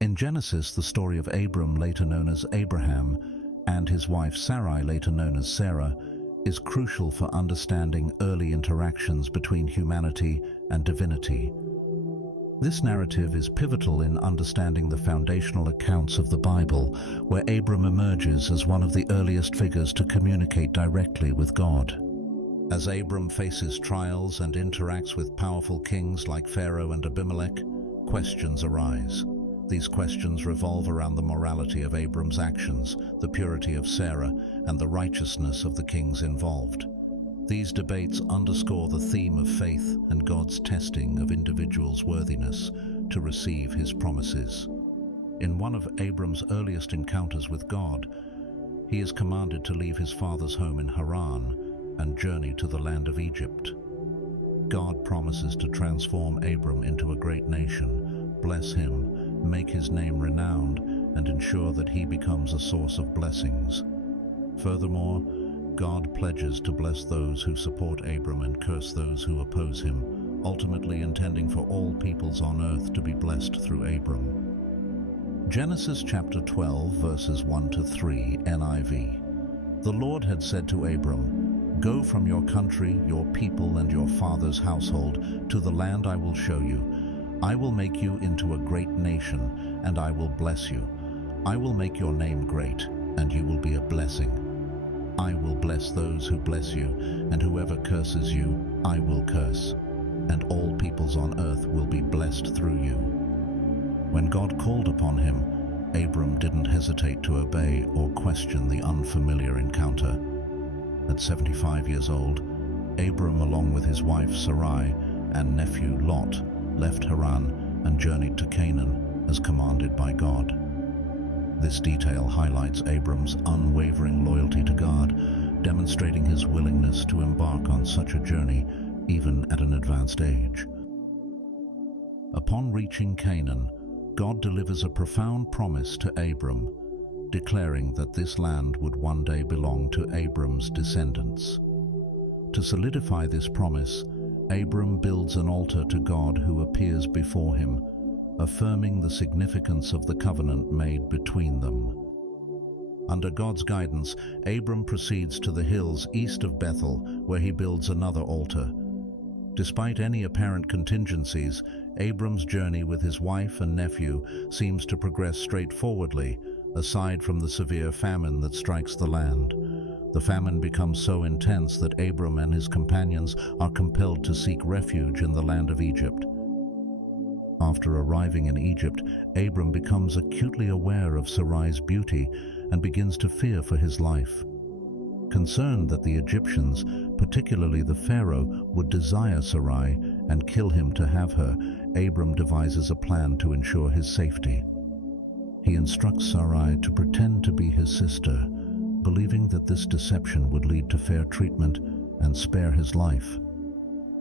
In Genesis, the story of Abram, later known as Abraham, and his wife Sarai, later known as Sarah, is crucial for understanding early interactions between humanity and divinity. This narrative is pivotal in understanding the foundational accounts of the Bible, where Abram emerges as one of the earliest figures to communicate directly with God. As Abram faces trials and interacts with powerful kings like Pharaoh and Abimelech, questions arise. These questions revolve around the morality of Abram's actions, the purity of Sarah, and the righteousness of the kings involved. These debates underscore the theme of faith and God's testing of individuals' worthiness to receive his promises. In one of Abram's earliest encounters with God, he is commanded to leave his father's home in Haran and journey to the land of Egypt. God promises to transform Abram into a great nation, bless him, make his name renowned, and ensure that he becomes a source of blessings. Furthermore, God pledges to bless those who support Abram and curse those who oppose him, ultimately intending for all peoples on earth to be blessed through Abram. Genesis chapter 12, verses 1 to 3, NIV. The Lord had said to Abram, "Go from your country, your people, and your father's household to the land I will show you. I will make you into a great nation, and I will bless you. I will make your name great, and you will be a blessing. I will bless those who bless you, and whoever curses you, I will curse. And all peoples on earth will be blessed through you." When God called upon him, Abram didn't hesitate to obey or question the unfamiliar encounter. At 75 years old, Abram, along with his wife Sarai and nephew Lot, left Haran and journeyed to Canaan as commanded by God. This detail highlights Abram's unwavering loyalty to God, demonstrating his willingness to embark on such a journey even at an advanced age. Upon reaching Canaan, God delivers a profound promise to Abram, declaring that this land would one day belong to Abram's descendants. To solidify this promise, Abram builds an altar to God who appears before him, affirming the significance of the covenant made between them. Under God's guidance, Abram proceeds to the hills east of Bethel, where he builds another altar. Despite any apparent contingencies, Abram's journey with his wife and nephew seems to progress straightforwardly, aside from the severe famine that strikes the land. The famine becomes so intense that Abram and his companions are compelled to seek refuge in the land of Egypt. After arriving in Egypt, Abram becomes acutely aware of Sarai's beauty and begins to fear for his life. Concerned that the Egyptians, particularly the Pharaoh, would desire Sarai and kill him to have her, Abram devises a plan to ensure his safety. He instructs Sarai to pretend to be his sister, believing that this deception would lead to fair treatment and spare his life.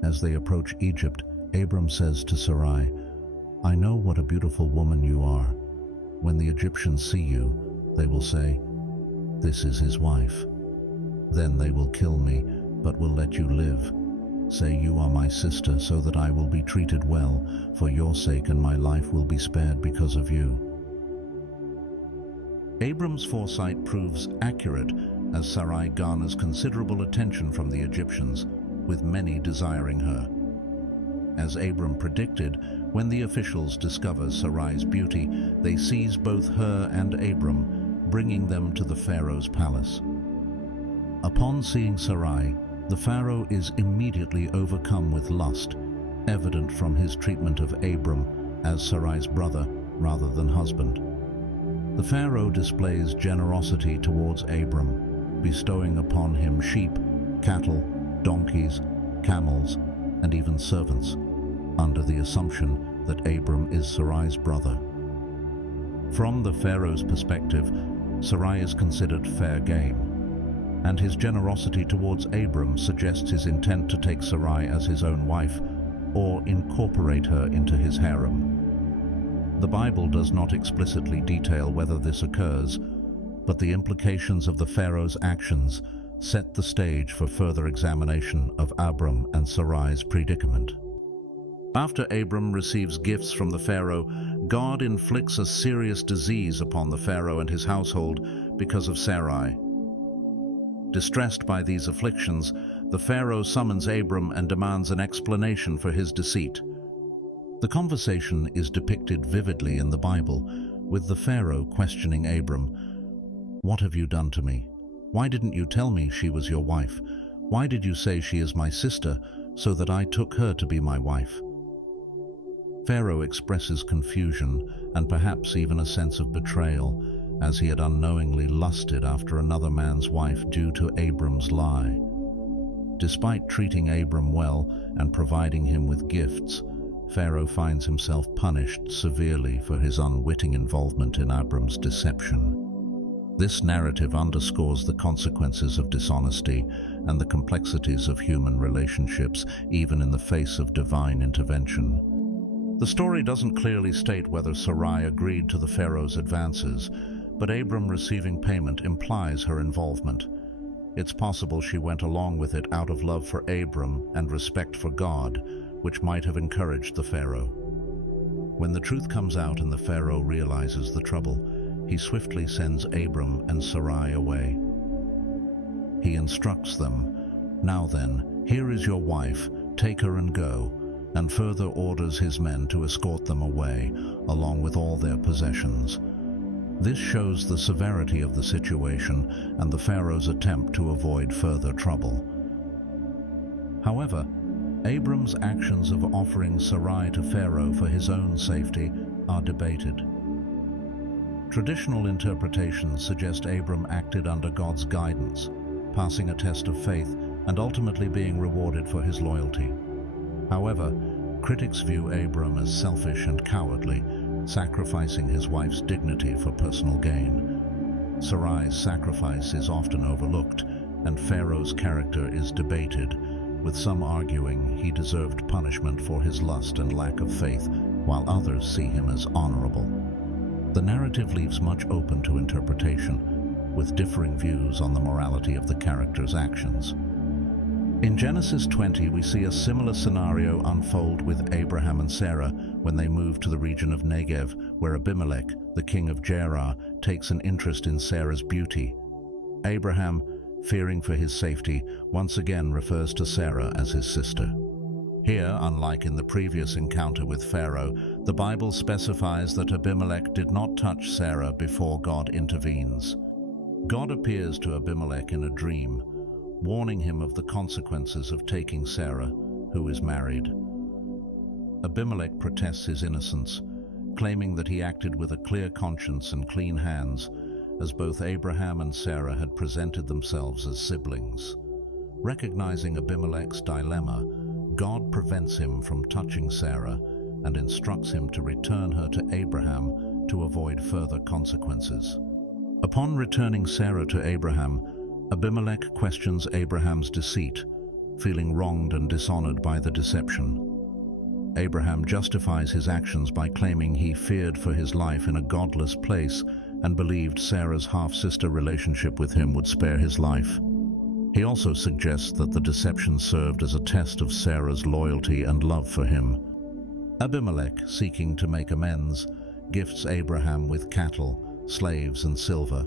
As they approach Egypt, Abram says to Sarai, "I know what a beautiful woman you are. When the Egyptians see you, they will say, 'This is his wife.' Then they will kill me, but will let you live. Say you are my sister, so that I will be treated well for your sake, and my life will be spared because of you." Abram's foresight proves accurate as Sarai garners considerable attention from the Egyptians, with many desiring her. As Abram predicted, when the officials discover Sarai's beauty, they seize both her and Abram, bringing them to the Pharaoh's palace. Upon seeing Sarai, the Pharaoh is immediately overcome with lust, evident from his treatment of Abram as Sarai's brother rather than husband. The Pharaoh displays generosity towards Abram, bestowing upon him sheep, cattle, donkeys, camels, and even servants, under the assumption that Abram is Sarai's brother. From the Pharaoh's perspective, Sarai is considered fair game, and his generosity towards Abram suggests his intent to take Sarai as his own wife or incorporate her into his harem. The Bible does not explicitly detail whether this occurs, but the implications of the Pharaoh's actions set the stage for further examination of Abram and Sarai's predicament. After Abram receives gifts from the Pharaoh, God inflicts a serious disease upon the Pharaoh and his household because of Sarai. Distressed by these afflictions, the Pharaoh summons Abram and demands an explanation for his deceit. The conversation is depicted vividly in the Bible, with the Pharaoh questioning Abram, "What have you done to me? Why didn't you tell me she was your wife? Why did you say she is my sister, so that I took her to be my wife?" Pharaoh expresses confusion and perhaps even a sense of betrayal, as he had unknowingly lusted after another man's wife due to Abram's lie. Despite treating Abram well and providing him with gifts, Pharaoh finds himself punished severely for his unwitting involvement in Abram's deception. This narrative underscores the consequences of dishonesty and the complexities of human relationships, even in the face of divine intervention. The story doesn't clearly state whether Sarai agreed to the Pharaoh's advances, but Abram receiving payment implies her involvement. It's possible she went along with it out of love for Abram and respect for God, which might have encouraged the Pharaoh. When the truth comes out and the Pharaoh realizes the trouble, he swiftly sends Abram and Sarai away. He instructs them, "Now then, here is your wife, take her and go," and further orders his men to escort them away, along with all their possessions. This shows the severity of the situation and the Pharaoh's attempt to avoid further trouble. However, Abram's actions of offering Sarai to Pharaoh for his own safety are debated. Traditional interpretations suggest Abram acted under God's guidance, passing a test of faith and ultimately being rewarded for his loyalty. However, critics view Abram as selfish and cowardly, sacrificing his wife's dignity for personal gain. Sarai's sacrifice is often overlooked, and Pharaoh's character is debated, with some arguing he deserved punishment for his lust and lack of faith, while others see him as honorable. The narrative leaves much open to interpretation, with differing views on the morality of the character's actions. In Genesis 20, we see a similar scenario unfold with Abraham and Sarah when they move to the region of Negev, where Abimelech, the king of Gerar, takes an interest in Sarah's beauty. Abraham, fearing for his safety, once again refers to Sarah as his sister. Here, unlike in the previous encounter with Pharaoh, the Bible specifies that Abimelech did not touch Sarah before God intervenes. God appears to Abimelech in a dream, warning him of the consequences of taking Sarah, who is married. Abimelech protests his innocence, claiming that he acted with a clear conscience and clean hands, as both Abraham and Sarah had presented themselves as siblings. Recognizing Abimelech's dilemma, God prevents him from touching Sarah and instructs him to return her to Abraham to avoid further consequences. Upon returning Sarah to Abraham, Abimelech questions Abraham's deceit, feeling wronged and dishonored by the deception. Abraham justifies his actions by claiming he feared for his life in a godless place and believed Sarah's half-sister relationship with him would spare his life. He also suggests that the deception served as a test of Sarah's loyalty and love for him. Abimelech, seeking to make amends, gifts Abraham with cattle, slaves, and silver,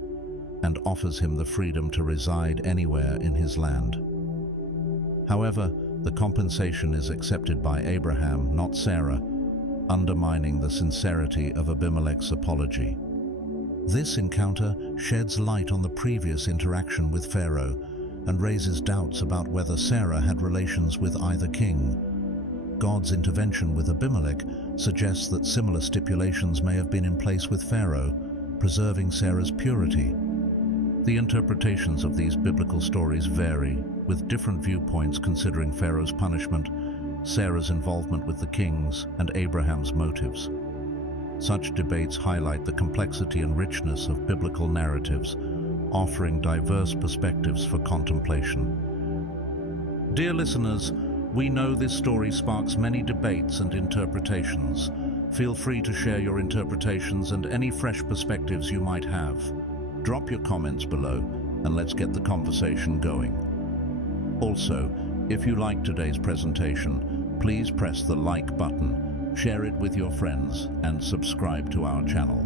and offers him the freedom to reside anywhere in his land. However, the compensation is accepted by Abraham, not Sarah, undermining the sincerity of Abimelech's apology. This encounter sheds light on the previous interaction with Pharaoh and raises doubts about whether Sarah had relations with either king. God's intervention with Abimelech suggests that similar stipulations may have been in place with Pharaoh, preserving Sarah's purity. The interpretations of these biblical stories vary, with different viewpoints considering Pharaoh's punishment, Sarah's involvement with the kings, and Abraham's motives. Such debates highlight the complexity and richness of biblical narratives, offering diverse perspectives for contemplation. Dear listeners, we know this story sparks many debates and interpretations. Feel free to share your interpretations and any fresh perspectives you might have. Drop your comments below and let's get the conversation going. Also, if you liked today's presentation, Please press the like button, share it with your friends, and subscribe to our channel.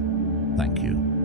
Thank you.